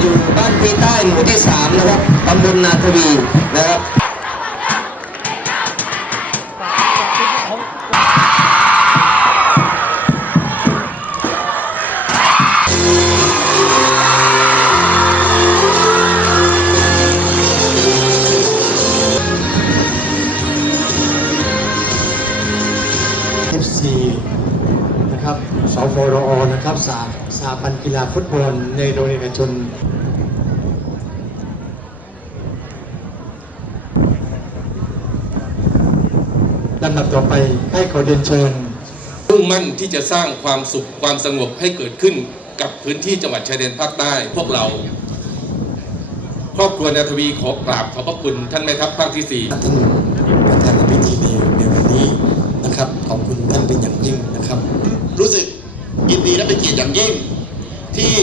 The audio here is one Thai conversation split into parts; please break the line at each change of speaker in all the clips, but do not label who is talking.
อยู่บ้านปีใต้หมู่ที่ 3 นะครับตำบลนาทวีนะครับ
นะครับ สฟรอนะครับสาสาพันกีฬาฟุตบอลในโรงเรียนเอกชนลำดับต่อไปให้ขอเรียนเชิญ
มุ่งมั่นที่จะสร้างความสุขความสงบให้เกิดขึ้นกับพื้นที่จังหวัดชายแดนภาคใต้พวกเรา ครอบครัวนาทวีขอกราบขอบพระคุณท่านแม่ทัพภาคที่สี่
ท่านประธานพิธีใน ที่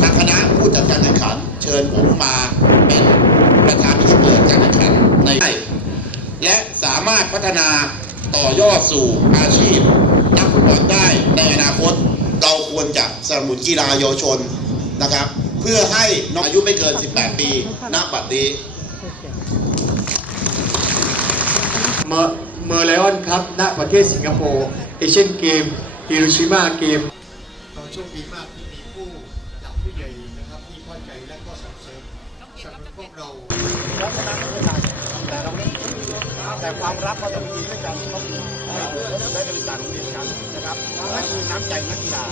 ทางคณะผู้จัดการแข่งขัน เชิญผมมาเป็นประธานพิธีเปิดการแข่งขันในและสามารถพัฒนาต่อยอดสู่อาชีพ นักฟุตบอลได้ในอนาคต เราควรจะสนับสนุนกีฬาเยาวชนนะครับ เพื่อให้น้องอายุไม่เกิน 18 ปีณบัดนี้
เมอร์เมอร์ไลออนครับณประเทศสิงคโปร์เอเชียนเกมฮิโรชิมาเกมเราโชคดีมาก และก็ส่งเสริมสำหรับพวกเรา
แล้วชนะไม่ได้แต่เราไม่แต่ความรักเราต้องมีด้วยกันต้องได้บริจาคโรงเรียนกันนะครับนั่นคือน้ำใจนักกีฬา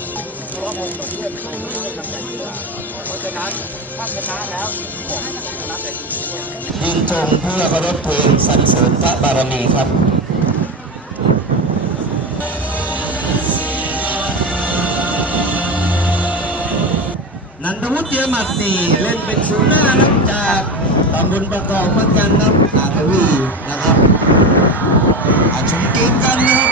เพราะว่าผมกับเพื่อนเป็นคนที่ให้น้ำใจนักกีฬาเพราะฉะนั้นถ้าชนะแล้วบอกต้องชนะแต่คุณด้วย
ยืนตรงเพื่อเคารพเพลงสรรเสริญพระบารมีครับ เจียหมัดนี่เล่นเป็นศูนย์หน้าครับจากตำบลประกอบเหมือนกันครับอาทวีนะครับอาชมเกมกันนะครับ